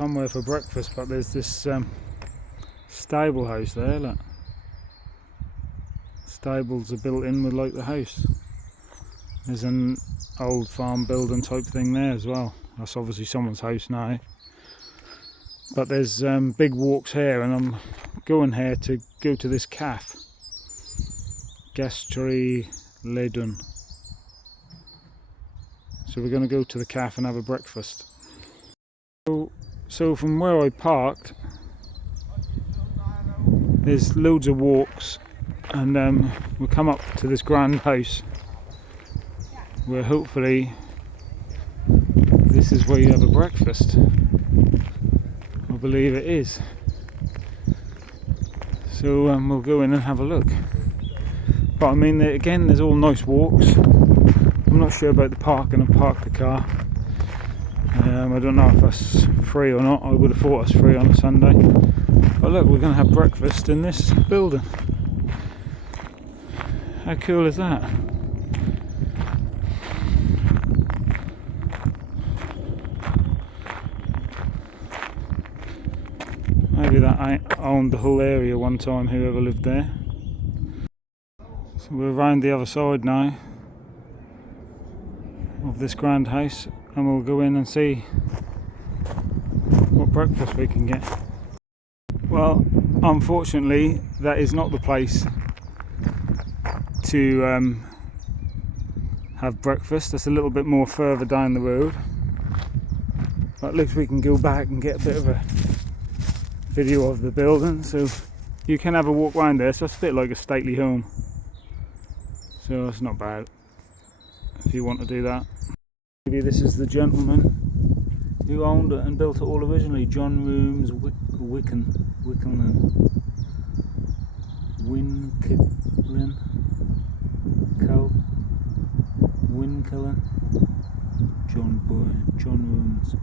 somewhere for breakfast, but there's this stable house there. Look, stables are built in with like the house. There's an old farm building type thing there as well. That's obviously someone's house now. But there's big walks here, and I'm going here to go to this cafe, Gasterij Leyduin. So we're going to go to the cafe and have a breakfast. So from where I parked, there's loads of walks, and we'll come up to this grand house where hopefully this is where you have a breakfast. I believe it is. So we'll go in and have a look. But I mean, again, there's all nice walks. I'm not sure about the parking and park the car. I don't know if that's free or not. I would have thought it's free on a Sunday. But look, we're going to have breakfast in this building. How cool is that? Maybe that owned the whole area one time, whoever lived there. So we're around the other side now of this grand house, and we'll go in and see what breakfast we can get. Well, unfortunately, that is not the place to have breakfast. That's a little bit more further down the road, but at least we can go back and get a bit of a video of the building. So you can have a walk round there, so it's a bit like a stately home, so it's not bad if you want to do that. Maybe this is the gentleman who owned it and built it all originally, John Rooms Winkillen, John Rooms.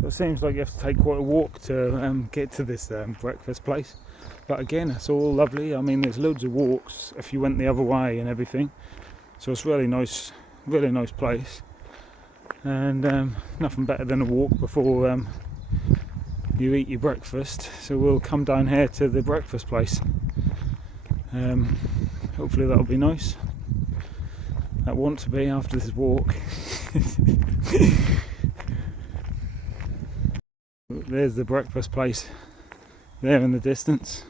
So it seems like you have to take quite a walk to get to this breakfast place. But again, it's all lovely. I mean, there's loads of walks if you went the other way and everything. So it's really nice place. And nothing better than a walk before you eat your breakfast. So we'll come down here to the breakfast place. Hopefully that'll be nice. That wants to be after this walk. There's the breakfast place there in the distance.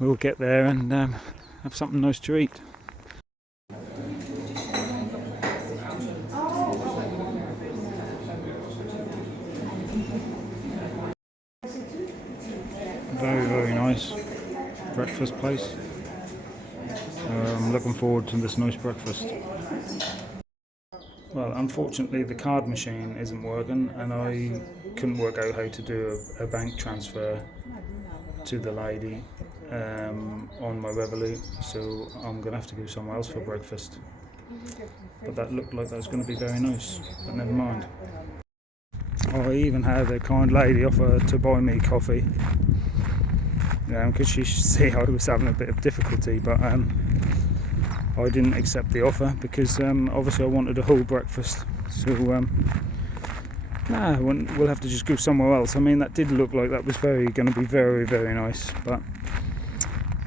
We'll get there and have something nice to eat. Very, very nice breakfast place. I'm looking forward to this nice breakfast. Well, unfortunately the card machine isn't working, and I couldn't work out how to do a bank transfer to the lady on my Revolut, so I'm going to have to go somewhere else for breakfast. But that looked like that was going to be very nice, but never mind. I even had a kind lady offer to buy me coffee, because she should see I was having a bit of difficulty, but I didn't accept the offer because obviously I wanted a whole breakfast. So we'll have to just go somewhere else. I mean, that did look like that was going to be very, very nice, but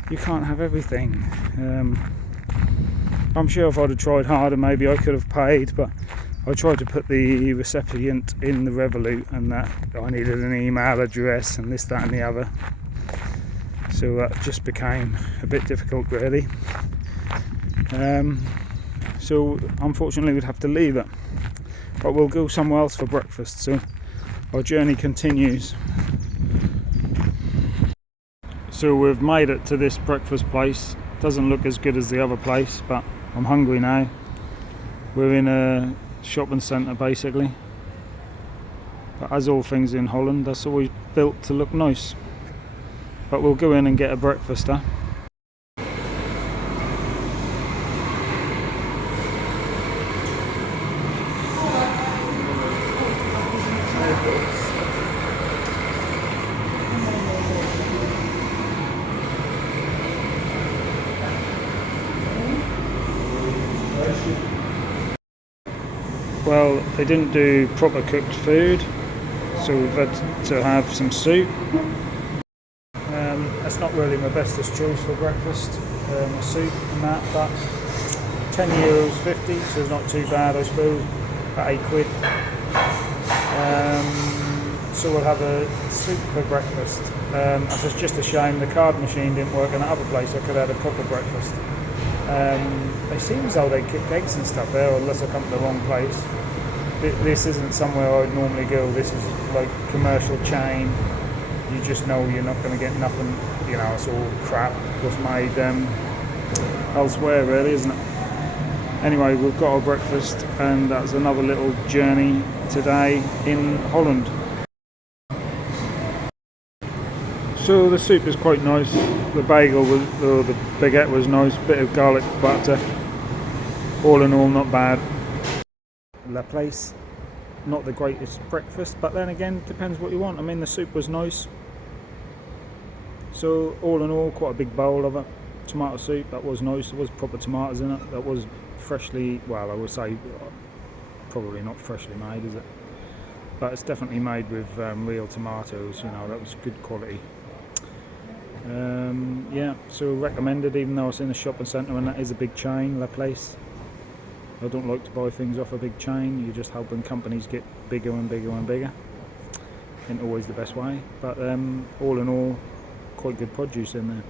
you can't have everything. I'm sure if I'd have tried harder, maybe I could have paid, but I tried to put the recipient in the Revolut, and that I needed an email address and this, that and the other. So that just became a bit difficult, really. So unfortunately we'd have to leave it, but we'll go somewhere else for breakfast. So our journey continues. So we've made it to this breakfast place. Doesn't look as good as the other place, but I'm hungry now. We're in a shopping centre basically, but as all things in Holland, that's always built to look nice. But we'll go in and get a breakfast, huh? Well, they didn't do proper cooked food, so we've had to have some soup. That's not really my bestest choice for breakfast, a soup and that, but €10.50, so it's not too bad, I suppose, about £8. So we'll have a soup for breakfast. It's just a shame the card machine didn't work in that other place. I could have had a proper breakfast. It seems as though they cook eggs and stuff there, unless I come to the wrong place. This isn't somewhere I'd normally go. This is like commercial chain. You just know you're not going to get nothing, it's all crap that's made elsewhere, really, isn't it? Anyway, we've got our breakfast, and that's another little journey today in Holland. So the soup is quite nice. The bagel or the baguette was nice. Bit of garlic butter. All in all, not bad. La Place, not the greatest breakfast, but then again, depends what you want. I mean, the soup was nice. So all in all, quite a big bowl of it. Tomato soup, that was nice. There was proper tomatoes in it. That was freshly, well, I would say probably not freshly made, is it? But it's definitely made with real tomatoes. That was good quality. Yeah, so recommended, even though it's in a shopping centre and that is a big chain, La Place. I don't like to buy things off a big chain. You're just helping companies get bigger and bigger and bigger. Ain't always the best way, but all in all, quite good produce in there.